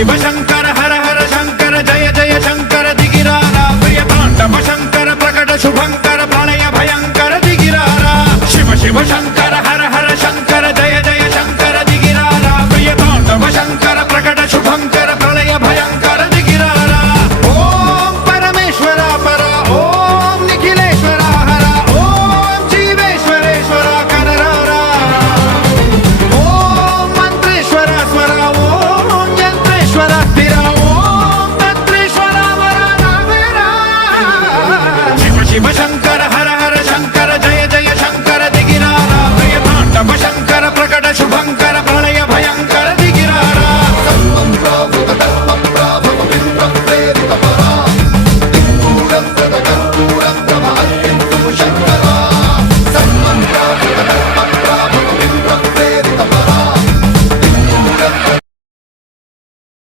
शिव शंकर हर हर शंकर जय जय शंकर दिगिरारा प्रिय तांडव शंकर प्रकट शुभंकर प्रलय भयंकर दिगिरारा शिव शिव शंकर